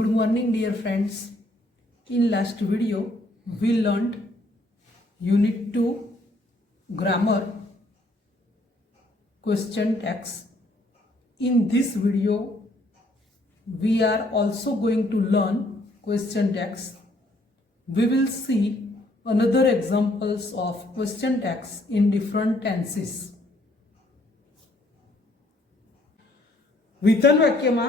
Good morning, dear friends. In last video, we learned Unit 2 Grammar question text. In this video, we are also going to learn question text. We will see another examples of question text in different tenses. વિધાન વાક્યમાં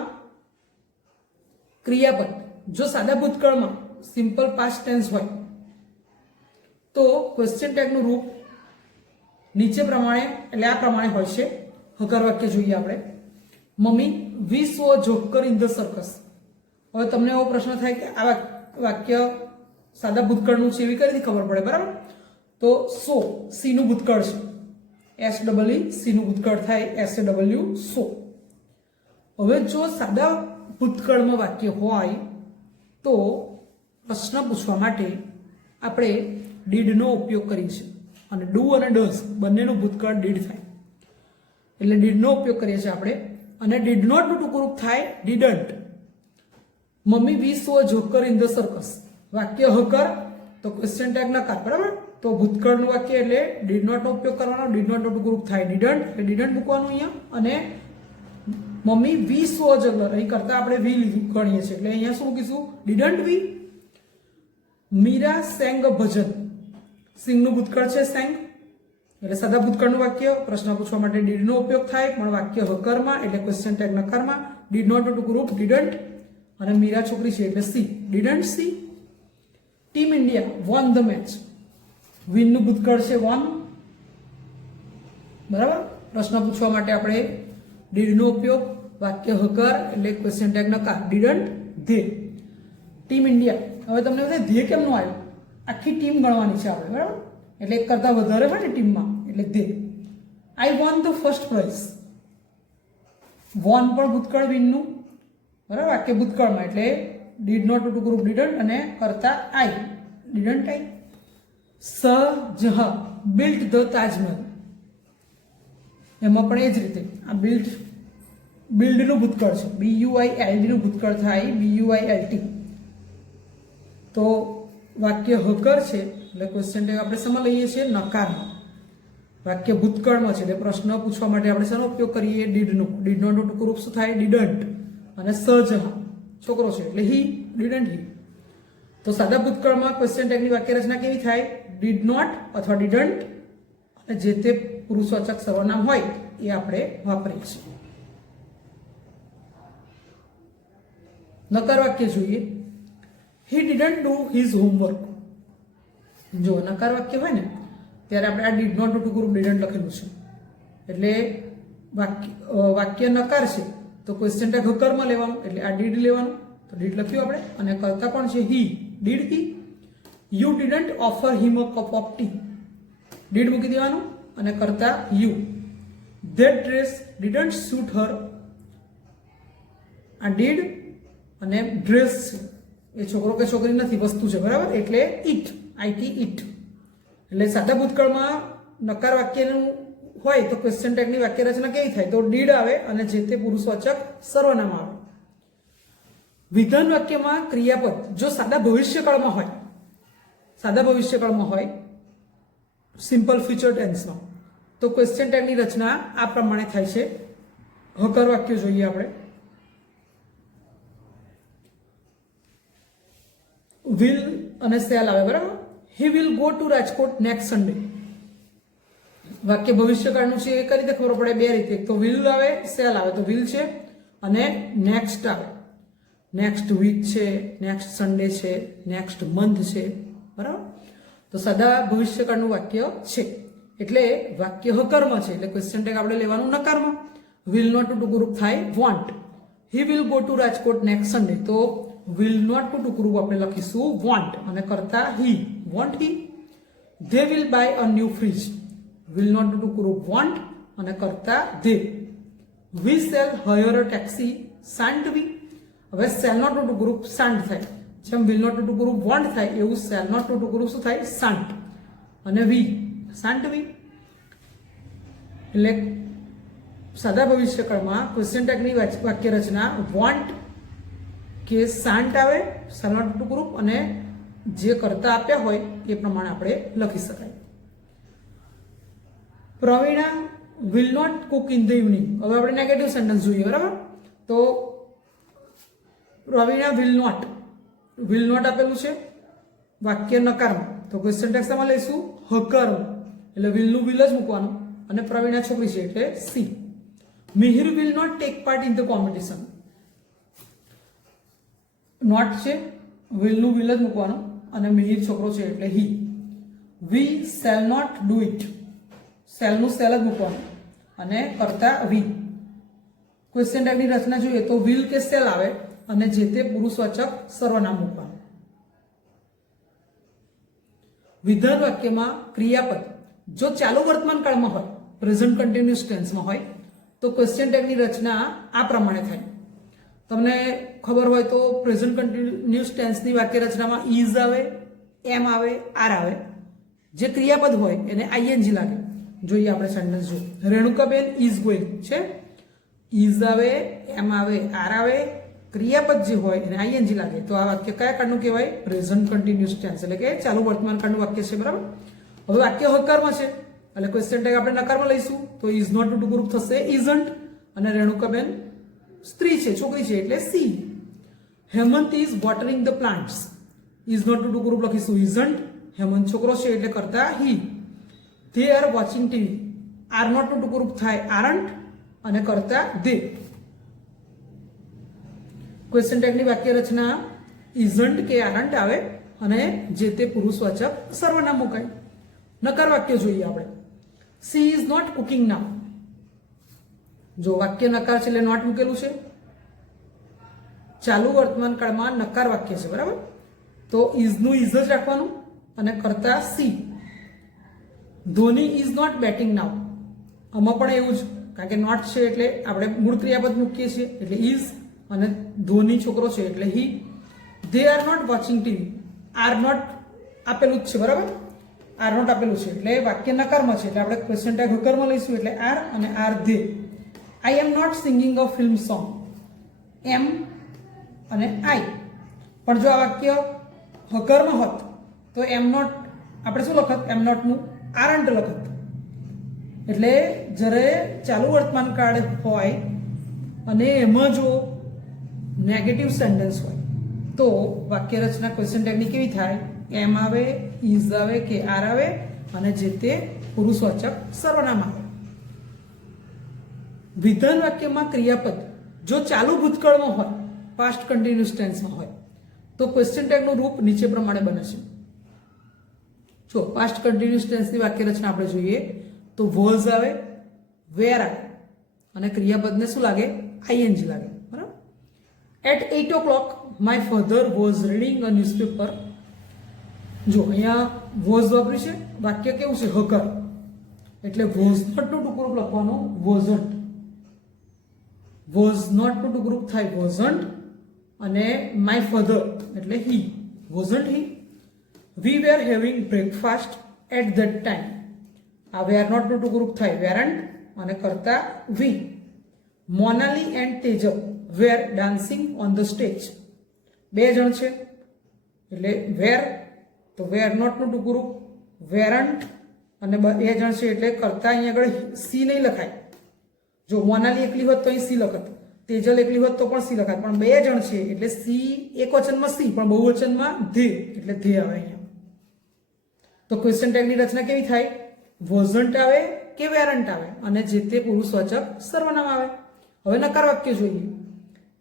ક્રિયાપદ જો સાદા ભૂતકાળમાં simple past tense હોય તો question ટેગનું રૂપ નીચે પ્રમાણે એટલે આ પ્રમાણે હોય છે. હકાર વાક્ય જોઈએ આપણે. Mummy we saw joker in the circus. હવે તમને એવો પ્રશ્ન થાય કે આ વાક્ય સાદા ભૂતકાળનું છે એવી કઈ રીતે ખબર પડે, બરાબર? તો સો સી નું ભૂતકાળ છે, એસ ડબલ ઈ સી નું ભૂતકાળ થાય એસ એ ડબલ્યુ સો. હવે જો સાદા ભૂતકાળમાં વાક્ય હોય તો પ્રશ્ન પૂછવા માટે આપણે ડીડનો ઉપયોગ કરીએ છીએ અને ડુ અને ડઝ બંનેનું ભૂતકાળ ડીડ થાય એટલે ડીડનો ઉપયોગ કરીએ છીએ આપણે. અને ડીડ નોટનું ટૂંકું રૂપ થાય didn't. Mummy we saw joker in the circus. વાક્ય હકાર તો ક્વેશ્ચન ટેગ નકાર, બરાબર? તો ભૂતકાળનું વાક્ય એટલે ડીડ નોટનો ઉપયોગ કરવાનો. ડીડ નોટનું ટૂંકું રૂપ થાય ડીડન્ટ એટલે ડીડન્ટ મૂકવાનું અહીંયા. અને મમ્મી વી સો જગર અહીં કરતા આપણે વી લીધું ગણીએ છીએ એટલે અહીંયા શું મૂકીશું? Didn't we. Meera sang bhajan. સિંગનું ભૂતકાળ છે સેંગ એટલે સાદા ભૂતકાળનું વાક્ય. પ્રશ્ન પૂછવા માટે ડીડનો ઉપયોગ થાય પણ વાક્ય હકારમાં એટલે ક્વેશ્ચન ટેગ નકારમાં. ડીડ નોટનું ટૂંકું રૂપ ડીડન્ટ અને મીરા છોકરી છે એટલે she didn't she. Team India won the match. વિનનું ભૂતકાળ છે વોન, બરાબર? પ્રશ્ન પૂછવા માટે આપણે ડીડનો ઉપયોગ, વાક્ય હકાર એટલે ક્વેશ્ચન ટેગ નકાર ડીડન્ટ ધે. Team India. હવે તમને બધા ધે કેમનું આવ્યું? આખી ટીમ ગણવાની છે આપણે, બરાબર? એટલે એક કરતા વધારે હોય ને ટીમમાં એટલે they. I won the first prize. Won પણ ભૂતકાળ વિનનું, બરાબર? વાક્ય ભૂતકાળમાં એટલે did not two group didn't અને કરતા I didn't I. Shah Jahan built the Taj Mahal. એમાં પણ એ જ રીતે આ બિલ્ડનું ભૂતકાળ છે BUILD નું ભૂતકાળ થાય BUILT. તો વાક્ય હકાર છે એટલે ક્વેશ્ચન ટેગ આપણે શેમાં લઈએ છીએ? નકારમાં. વાક્ય ભૂતકાળમાં છે એટલે પ્રશ્ન પૂછવા માટે આપણે શેનો ઉપયોગ કરીએ? ડીડનો. ડીડ નોટનું ટૂંકું રૂપ શું થાય? ડીડન્ટ. અને શાહજહાં છોકરો છે એટલે હી ડીડન્ટ હી. તો સાદા ભૂતકાળમાં ક્વેશ્ચન ટેગની વાક્ય રચના કેવી થાય? ડીડ નોટ અથવા ડીડન્ટ અને જે તે પુરુષવાચક સર્વનામ હોય એ આપણે વાપરીએ છીએ. નકાર વાક્ય જોઈએ. હી ડીડન્ટ ડુ હિઝ હોમવર્ક. જો નકાર વાક્ય હોય ને ત્યારે આપણે આ ડીડ નોટ ટૂંકું રૂપ ડીડન્ટ લખેલું છે એટલે વાક્ય નકાર છે તો ક્વેશ્ચન ટેગ હકારમાં લેવાનું એટલે આ ડીડ લેવાનું. તો ડીડ લખ્યું આપણે. અને કરતા કોણ છે? He did he. You didn't offer him a cup of tea. Did મૂકી દેવાનું અને કરતા you. That dress didn't suit her. આ ડીડ અને ડ્રેસ છે એ છોકરો કે છોકરી નથી, વસ્તુ છે, બરાબર? એટલે ઇટ આઈટી ઇટ. એટલે સાદા ભૂતકાળમાં નકાર વાક્યનું હોય તો ક્વેશ્ચન ટેગની વાક્ય રચના કેવી થાય? તો ડીડ આવે અને જે તે પુરુષવાચક સર્વનામ આવે. વિધાન વાક્યમાં ક્રિયાપદ જો સાદા ભવિષ્યકાળમાં હોય સિમ્પલ ફ્યુચર ટેન્સમાં તો ક્વેશ્ચન ટેગની રચના આ પ્રમાણે થાય છે. હકાર વાક્ય જોઈએ આપણે. વિલ અને શેલ આવે, બરાબર? હી will go to Rajkot next Sunday. વાક્ય ભવિષ્યકાળનું છે એ કઈ રીતે ખબર પડે? બે રીતે. એક તો વિલ આવે, શેલ આવે. તો વિલ છે અને નેક્સ્ટ આવે. નેક્સ્ટ વીક છે, નેક્સ્ટ સન્ડે છે, નેક્સ્ટ મંથ છે, બરાબર? તો સાદા ભવિષ્યકાળનું વાક્ય છે એટલે વાક્ય હકારમાં છે એટલે ક્વેશ્ચન ટેગ આપણે લેવાનું નકારમાં. વિલ નોટ ટૂંકું રૂપ થાય won't. He will go to Rajkot next Sunday. તો વિલ નોટ ટૂંકું રૂપ આપણે લખીશું વોન્ટ અને કરતા he won't he. They will buy a new fridge. Will not ટૂંકું રૂપ વોન્ટ અને કરતા they. We shall hire a taxi shan't we. હવે સેલ નોટ ટૂંકું રૂપ શાન્ટ થાય. જેમ વિલ નોટ ટૂંકું રૂપ વોન્ટ થાય એવું સેલ નોટ ટૂંકું રૂપ શું થાય? શાન્ટ. અને વી શાન્ટ વી. એટલે સાદા ભવિષ્યકાળમાં ક્વેશ્ચન ટેગની વાક્ય રચના વોન્ટ કે શાંત આવે શેલ નોટ ટુ ગ્રુપ અને જે કરતા આપ્યા હોય એ પ્રમાણે આપણે લખી શકાય. Praveena will not cook in the evening. હવે આપણે નેગેટિવ સેન્ટેન્સ જોઈએ, બરાબર? તો પ્રવીણા વિલ નોટ આપેલું છે, વાક્ય નકારમાં, તો ક્વેશ્ચન ટેક્સમાં લઈશું હકારમાં, એટલે વિલનું વિલ જ મૂકવાનું અને પ્રવીણા છોકરી છે એટલે she. Mihir will not take part in the competition. Not છે, વિલનું વિલ જ મૂકવાનું અને મિહિર છોકરો છે એટલે he. We shall not do it. શેલનું શેલ જ મૂકવાનું અને કરતા વી. ક્વેશ્ચન ટેગની રચના જોઈએ તો વિલ કે શેલ આવે અને જે તે પુરુષવાચક સર્વનામ મૂકવાનું. વિધાન વાક્યમાં ક્રિયાપદ જો ચાલુ વર્તમાન કાળમાં હોય, પ્રેઝન્ટ કન્ટિન્યુઅસ ટેન્સમાં હોય, તો ક્વેશ્ચન ટેગની રચના આ પ્રમાણે થાય. તમને ખબર હોય તો પ્રેઝન્ટ કન્ટિન્યુઅસ ટેન્સની વાક્ય રચનામાં ઇઝ આવે, એમ આવે, આર આવે. જે ક્રિયાપદ હોય એને આઈએનજી લાગે. જોઈએ આપણે સેન્ટેન્સ જોઈએ. રેણુકાબેન ઇઝ ગોઈંગ છે, ઇઝ આવે, એમ આવે, આર આવે, ક્રિયાપદ જે હોય એને આઈએનજી લાગે. તો આ વાક્ય કયા કાળનું કહેવાય? પ્રેઝન્ટ કન્ટિન્યુઅસ ટેન્સ, એટલે કે ચાલુ વર્તમાન કાળનું વાક્ય છે, બરાબર? હવે વાક્ય હકારમાં છે એટલે ક્વેશ્ચન ટેગ આપણે નકારમાં લઈશું તો ઇઝ નોટ ટુ ગ્રુપ થશે ઇઝન્ટ અને રેણુકાબેન સ્ત્રી છે, છોકરી છે એટલે she. Hemant is watering the plants. Is not two group લખીશું ઇઝન્ટ, હેમંત છોકરો છે એટલે કરતા he. They are watching TV. Are not two group થાય આરન્ટ અને કરતા ધે. ક્વેશ્ચન ટેગની વાક્ય રચના ઇઝન્ટ કે આરન્ટ આવે અને જે તે પુરુષવાચક સર્વનામ મુકાય. નકાર વાક્ય જોઈએ આપણે. સી ઇઝ નોટ કુકિંગ નાઉ. જો વાક્ય નકાર છે એટલે નોટ મૂકેલું છે, ચાલુ વર્તમાન કાળમાં નકાર વાક્ય છે, બરાબર? તો ઇઝનું ઇઝ જ રાખવાનું અને કરતા she. Dhoni is not batting now. આમાં પણ એવું જ, કારણ કે નોટ છે એટલે આપણે મૂળ ક્રિયાપદ મૂકીએ છીએ એટલે ઇઝ અને ધોની છોકરો છે એટલે he. They are not watching TV. Are not આપેલું જ છે, બરાબર? આર નોટ આપેલું છે એટલે વાક્ય નકારમાં છે એટલે આપણે ક્વેશ્ચન ટેગ હકારમાં લઈશું એટલે આર અને are they. I am not singing a film song. Am અને આઈ. પણ જો આ વાક્ય હકારમાં હોત તો એમ નોટ આપણે શું લખત? એમ નોટનું આરન્ટ લખત. એટલે જ્યારે ચાલુ વર્તમાન કાળ હોય અને એમાં જો નેગેટિવ સેન્ટેન્સ હોય તો વાક્ય રચના ક્વેશ્ચન ટેગની કેવી થાય? એમ આવે, ઇઝ આવે કે આર આવે અને જે તે પુરુષવાચક સર્વનામ આવે. વિધાન વાક્યમાં ક્રિયાપદ જો ચાલુ ભૂતકાળમાં હોય, પાસ્ટ કન્ટિન્યુઅસ ટેન્સમાં હોય, તો ક્વેશ્ચન ટેગનું રૂપ નીચે પ્રમાણે બને છે. જો પાસ્ટ કન્ટિન્યુઅસ ટેન્સની વાક્ય રચના આપણે જોઈએ તો વોઝ આવે, વેર આવે અને ક્રિયાપદને શું લાગે? આઈએનજી લાગે, બરાબર? At 8 o'clock my father was reading a newspaper. જો અહીંયા વોઝ વાપર્યું છે, વાક્ય કેવું છે? હકાર, એટલે વોઝ નોટ ટુ ગ્રુપ લખવાનું wasn't. Was not two group થાય વોઝન્ટ અને માય ફાધર એટલે he. Wasn't he. We were having breakfast at that time. આ વેર નોટ ટુ ગ્રુપ થાય વેરન્ટ અને કરતા we. Monali and Tejal were dancing on the stage. બે જણ છે એટલે વેર, તો were not two group weren't અને બે જણ છે એટલે કરતા અહીંયા આગળ સી નહીં લખાય. જો મોનાલી એકલી હોત તો અહીં સી લખત, તેજલ એકલી હોત તો પણ સી લખાત, પણ બે જણ છે એટલે સી એક વચનમાં સી પણ બહુવચનમાં ધે એટલે ધે આવે અહીંયા. તો ક્વેશ્ચન ટેગની રચના કેવી થાય? વોઝન્ટ આવે કે વેરન્ટ આવે અને જે તે પુરુષવાચક સર્વનામ આવે. હવે નકાર વાક્ય જોઈએ.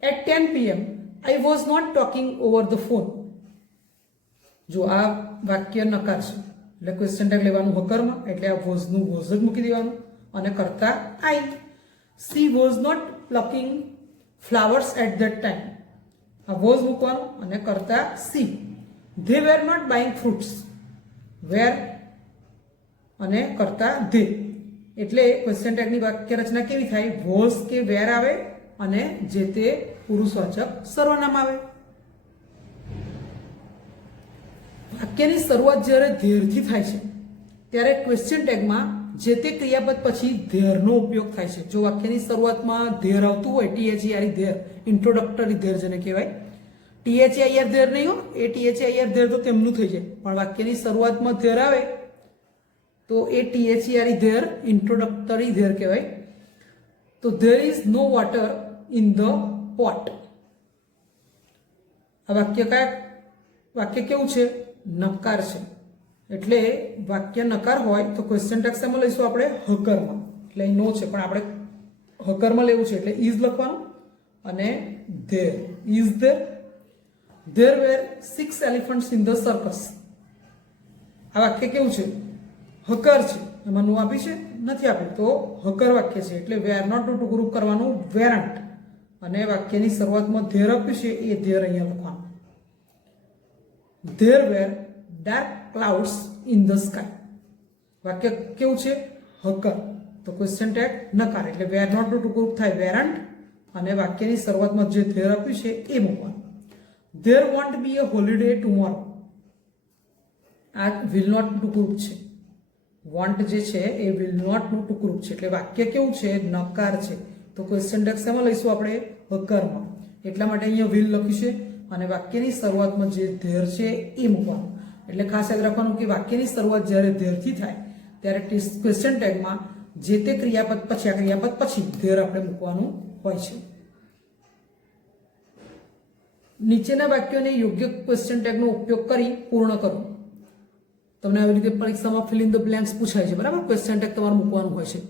At 10 PM I was not talking over the phone. જો આ વાક્ય નકાર છે એટલે ક્વેશ્ચન ટેગ લેવાનું હકારમાં એટલે આ વોઝનું વોઝ જ મૂકી દેવાનું અને કરતા I. She was not plucking flowers at that time. આ વોઝ મૂકવાનું અને કરતા she. They were not buying fruits. Were અને કરતા ધે. એટલે ક્વેશ્ચન ટેગની વાક્ય રચના કેવી થાય? વોઝ કે વેર આવે અને જે તે પુરુષવાચક સર્વનામ આવે. વાક્યની શરૂઆત જ્યારે ધેરથી થાય છે ત્યારે ક્વેશ્ચન ટેગમાં જે તે ક્રિયાપદ પછી ધેરનો ઉપયોગ થાય છે. જો વાક્યની શરૂઆતમાં ધેર આવતું હોય THER ધેર, ઇન્ટ્રોડક્ટરી ધેર જેને કહેવાય, THAIR ધેર નહીં હો, એ THAIR ધેર તો તેમનું થઈ જાય, પણ વાક્યની શરૂઆતમાં ધેર આવે તો એ THER ધેર ઇન્ટ્રોડક્ટરી ધેર કહેવાય. તો there is no water in the pot. આ વાક્ય કેવું છે? નકાર છે. એટલે વાક્ય નકાર હોય તો ક્વેશ્ચન ટેગ શેમાં લઈશું આપણે? હકારમાં. એટલે અહીં નો છે પણ આપણે હકારમાં લેવું છે એટલે ઇઝ લખવાનું અને there. Is there were 6 elephants in the circus. આ વાક્ય કેવું છે? હકાર છે. એમાં નું આપી છે? નથી આપ્યું. તો હકાર વાક્ય છે એટલે વેર નોટ ટુ ગ્રુપ કરવાનું વેરન્ટ, અને વાક્યની શરૂઆતમાં ધેર આપ્યું છે એ ધેર અહીંયા લખવાનું. There were dark clouds in the sky. વાક્ય કેવું છે? હકાર. તો ક્વેશ્ચન ટેગ નકાર એટલે વેર નોટ ટુ ગ્રુપ થાય વેરન્ટ, અને વાક્યની શરૂઆતમાં જે ધેર આપ્યું છે એ મૂકવાનું. There won't be a holiday tomorrow. આ વિલ નોટ ટુ ગ્રુપ છે. વોન્ટ જે છે એ વિલ નોટ નું ટુ ગ્રુપ છે એટલે વાક્ય કેવું છે? નકાર છે. તો ક્વેશ્ચન ટેગ શેમાં લઈશું આપણે? હકારમાં. એટલા માટે અહીંયા વિલ લખ્યું છે, અને વાક્યની શરૂઆતમાં જે ધેર છે એ મૂકવાનું. એટલે ખાસ યાદ રાખવાનું કે વાક્યની શરૂઆત જ્યારે ધેરથી થાય ત્યારે ક્વેશ્ચન ટેગમાં જે તે ક્રિયાપદ પછી આ ક્રિયાપદ પછી ધેર આપણે મૂકવાનું હોય છે. નીચેના વાક્યોને યોગ્ય ક્વેશ્ચન ટેગનો ઉપયોગ કરી પૂર્ણ કરો. તમને આવી રીતે પરીક્ષામાં ફિલ ઇન ધ બ્લેન્ક્સ પૂછાય છે, બરાબર? ક્વેશ્ચન ટેગ તમારે મૂકવાનું હોય છે.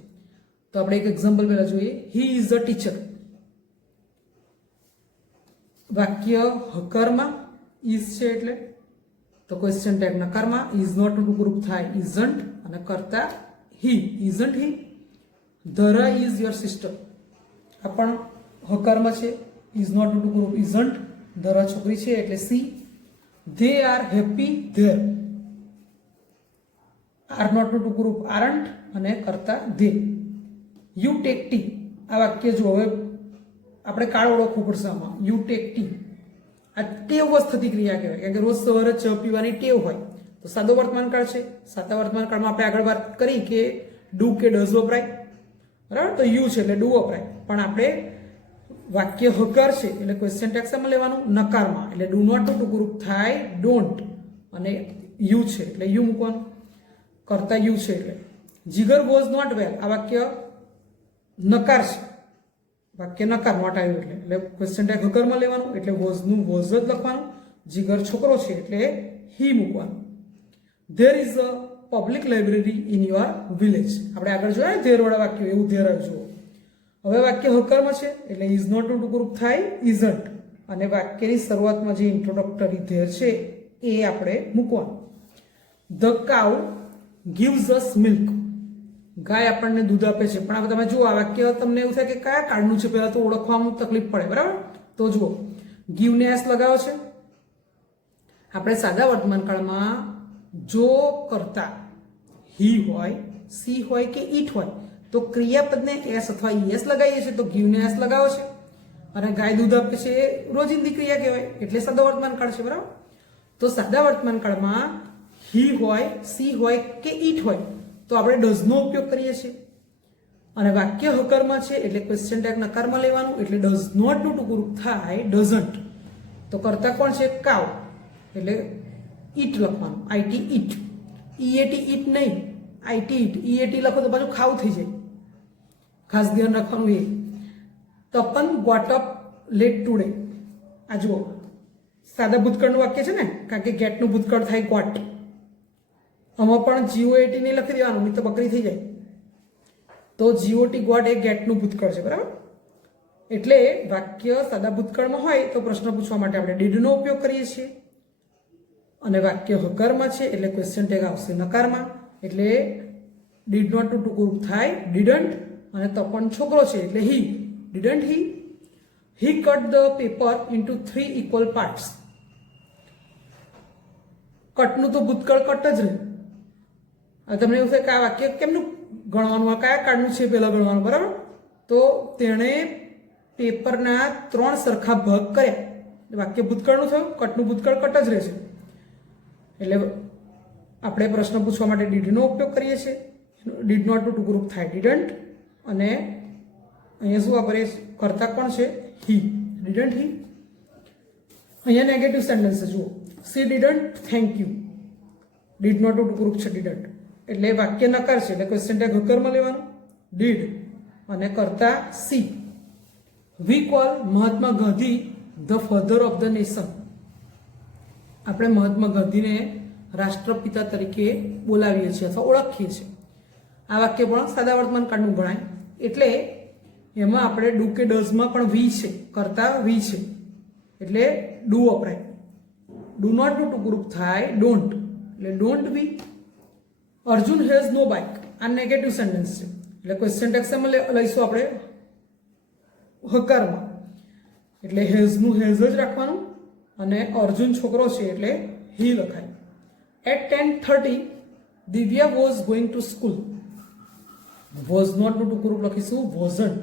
તો આપણે એક એક્ઝામ્પલ પહેલા જોઈએ. He is a teacher. વાક્ય હકારમાં ઇઝ છે એટલે તો ક્વેશ્ચન ટેગ નકારમાં. ઇઝ નોટ ટુ ગ્રુપ થાય ઇઝન્ટ, અને કરતા હી. ઇઝન્ટ હી. ધરા ઇઝ યોર સિસ્ટર. આ પણ હકારમાં છે. ઇઝ નોટ ટુ ગ્રુપ ઇઝન્ટ. ધરા છોકરી છે એટલે she. They are happy there. Are not two ગ્રુપ આરન્ટ, અને કરતા ધે. You take T. આ વાક્ય જો હવે આપણે કાળ ઓળખવું પડશે આમાં. You take T. આ ટેવવશ થતી ક્રિયા કહેવાય, કારણ કે રોજ સવારે ચા પીવાની ટેવ હોય તો સાદો વર્તમાનકાળ છે. સાદા વર્તમાનકાળમાં આપણે આગળ વાત કરી કે ડુ કે ડઝ વપરાય, બરાબર? તો યુ છે એટલે ડુ વપરાય. પણ આપણે વાક્ય હકાર છે એટલે ક્વેશ્ચન ટેગ શેમાં લેવાનું? નકારમાં. એટલે ડુ નોટ ટુ ગ્રુપ થાય ડોન્ટ, અને યુ છે એટલે યુ મૂકવાનું. કરતા યુ છે એટલે. જીગર વોઝ નોટ વેલ. આ વાક્ય નકાર છે. વાક્ય નકાર નોટ આવ્યું એટલે ક્વેશ્ચન ટેગ હકારમાં લેવાનું એટલે વોઝ નું વોઝ જ લખવાનું. જીગર છોકરો છે એટલે હી મૂકવાનું. There is a public library in your village. આપણે આગળ જોયા ધેર વાળા વાક્યો, એવું ધેર આવ્યું જુઓ. હવે વાક્ય હકારમાં છે એટલે ઇઝ નોટ ટુ ગ્રુપ થાય ઇઝન્ટ, અને વાક્યની શરૂઆતમાં જે ઇન્ટ્રોડક્ટરી ધેર છે એ આપણે મૂકવાનું. The cow gives us milk. ગાય આપણને દૂધ આપે છે. પણ તમે જુઓ આ વાક્ય તમને એવું થાય કે કયા કાળનું છે પહેલા તો ઓળખવામાં તકલીફ પડે, બરાબર? તો જુઓ give ને s લગાવ્યો છે. આપણે સાદા વર્તમાન કાળમાં જો કરતા હી હોય, સી હોય કે ઈટ હોય તો ક્રિયાપદને s અથવા es લગાવીએ છીએ, તો give ને s લગાવ્યો છે. અને ગાય દૂધ આપે છે એ રોજિંદી ક્રિયા કહેવાય એટલે સાદા વર્તમાન કાળ છે, બરાબર? તો સાદા વર્તમાન કાળમાં હી હોય, સી હોય કે ઈટ હોય તો આપણે ડઝ નો ઉપયોગ કરીએ છીએ. અને વાક્ય હકારમાં છે એટલે ક્વેશ્ચન ટેગ નકારમાં લેવાનું એટલે ડઝ નોટ ટુ ગ્રુપ થાય ડઝન્ટ. તો કરતા કોણ છે? કાવ, એટલે ઈટ લખવાનું. આઈટી ઈટ. ઈએટી ઈટ નહીં, આઈટી ઈટ. ઈએટી લખો તો પાછું ખાવ થઈ જાય, ખાસ ધ્યાન રાખવાનું એ. Tapan got up late today. આ જુઓ સાદા ભૂતકાળનું વાક્ય છે ને, કારણ કે ગેટનું ભૂતકાળ થાય ગોટ. આમાં પણ GOAT નહીં લખી દેવાનું, નહીં તો બકરી થઈ જાય. તો GOT ગોટ એ ગેટનું ભૂતકાળ છે, બરાબર? એટલે વાક્ય સાદા ભૂતકાળમાં હોય તો પ્રશ્ન પૂછવા માટે આપણે ડીડ નો ઉપયોગ કરીએ છીએ, અને વાક્ય હકારમાં છે એટલે ક્વેશ્ચન ટેગ આવશે નકારમાં. એટલે ડીડ નોટ ટુ ગ્રુપ થાય ડીડન્ટ, અને તપન છોકરો છે એટલે he. Didn't he. He cut the paper into 3 equal parts. કટનું તો ભૂતકાળ કટ જ રહે. તમને એવું થાય કે આ વાક્ય કેમનું ગણવાનું, કયા કાળનું છે પહેલા ગણવાનું, બરાબર? તો તેણે પેપરના 3 સરખા ભાગ કર્યા. વાક્ય ભૂતકાળનું થયું, કટનું ભૂતકાળ કટ જ રહે છે. એટલે આપણે પ્રશ્ન પૂછવા માટે ડીડનો ઉપયોગ કરીએ છીએ. ડીડ નોટ ટુ ગ્રુપ થાય ડીડન્ટ, અને અહીંયા શું વાપરીએ? કરતા કોણ છે? હી. Didn't he. અહીંયા નેગેટિવ સેન્ટેન્સ જુઓ, she didn't thank you, did not two ગ્રુપ છે ડીડન્ટ, એટલે વાક્ય નકાર છે એટલે ક્વેશ્ચન ટેગ હકારમાં લેવાનું, ડીડ અને કરતા C. V call Mahatma Gandhi the father of the nation, આપણે મહાત્મા ગાંધીને રાષ્ટ્રપિતા તરીકે બોલાવીએ છીએ અથવા ઓળખીએ છીએ. આ વાક્ય પણ સાદા વર્તમાન કાળનું ગણાય, એટલે એમાં આપણે ડુ કે ડઝમાં પણ વી છે, કરતા વી છે એટલે ડુ વપરાય. ડુ નોટ ટુ ગ્રુપ થાય ડોન્ટ, એટલે don't we. Arjun has no bike, આ નેગેટિવ સેન્ટેન્સ છે એટલે ક્વેશ્ચન ટેક્સમાં લઈશું આપણે હકારમાં, એટલે હેઝનું હેઝ જ રાખવાનું અને અર્જુન છોકરો છે એટલે હી લખાય. At 10:30 Divya was going to school, was not two group લખીશું વોઝન્ટ,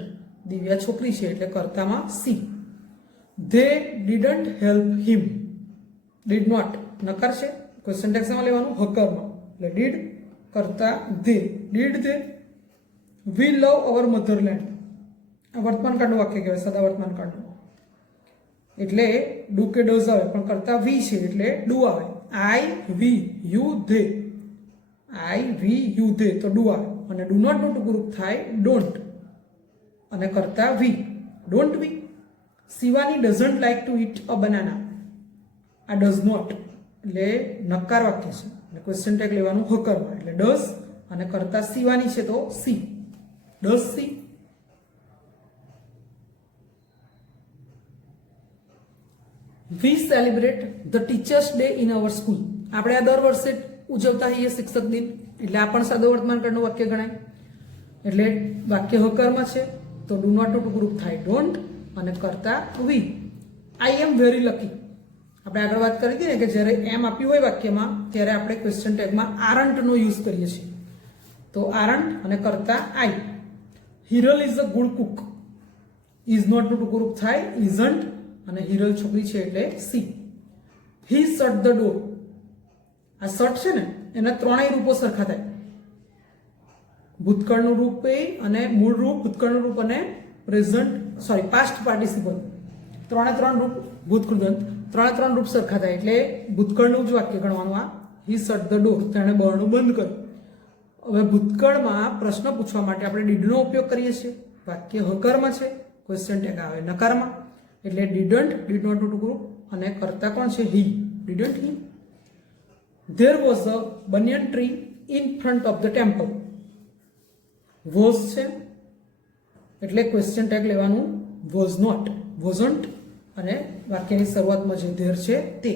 દિવ્યા છોકરી છે એટલે કર્તામાં she. They didn't help him, did not નકાર છે ક્વેશ્ચન ટેક્સમાં લેવાનું હકારમાં એટલે ડીડ કરતા they, did they. We love our motherland, આ વર્તમાન કાળનું વાક્ય કહેવાય, સદા વર્તમાન કાળનું, એટલે ડુ કે ડઝ આવે પણ કરતા વી છે એટલે ડુ આવે. I we you they, I we you they તો ડુ આવે અને ડુ નોટ ટુ ગ્રુપ થાય ડોન્ટ અને કરતા we, don't we. Shivani doesn't like to eat a banana, આ ડઝ નોટ એટલે નકાર વાક્ય છે એટલે ક્વેશ્ચન ટેગ લેવાનું હકારમાં એટલે ડઝ અને કરતા શિવાની છે તો C, does she. We celebrate the teachers day in our school, આપણે આ દર વર્ષે ઉજવતા હોઈએ શિક્ષક દિન એટલે આ પણ સાદો વર્તમાન કાળનું વાક્ય ગણાય, એટલે વાક્ય હકારમાં છે તો ડુ નોટ ટુ ગ્રુપ થાય ડોન્ટ અને કરતા વી. આઈ એમ વેરી લકી, આપણે આગળ વાત કરી હતી ને કે જ્યારે એમ આપ્યું હોય વાક્યમાં ત્યારે આપણે ક્વેશ્ચન ટેગમાં આરન્ટનો યુઝ કરીએ છીએ, તો આરન્ટ અને કરતા I. Hiral is a good cook, is not two group થાય ઇઝન્ટ અને હિરલ છોકરી છે એટલે she. He shut the door, આ શટ છે ને એના ત્રણેય રૂપો સરખા થાય, ભૂતકાળનું રૂપ અને મૂળ રૂપ, ભૂતકાળનું રૂપ અને પાસ્ટ પાર્ટિસિપલ, ત્રણ રૂપ ભૂતકૃદંત, ત્રણ રૂપ સરખા થાય એટલે ભૂતકાળનું જ વાક્ય ગણવાનું. આ હી શટ ધ ડોર, તેણે બરણું બંધ કર્યું. હવે ભૂતકાળમાં પ્રશ્ન પૂછવા માટે આપણે ડીડનો ઉપયોગ કરીએ છીએ, વાક્ય હકારમાં છે, ક્વેશ્ચન ટેગ આવે નકારમાં એટલે didn't, did not two group અને કરતા કોણ છે he, didn't he. There was a banyan tree in front of the temple, was છે એટલે ક્વેશ્ચન ટેગ લેવાનું વોઝ નોટ, વોઝન્ટ અને વાક્યની શરૂઆતમાં જે ધેર છે તે.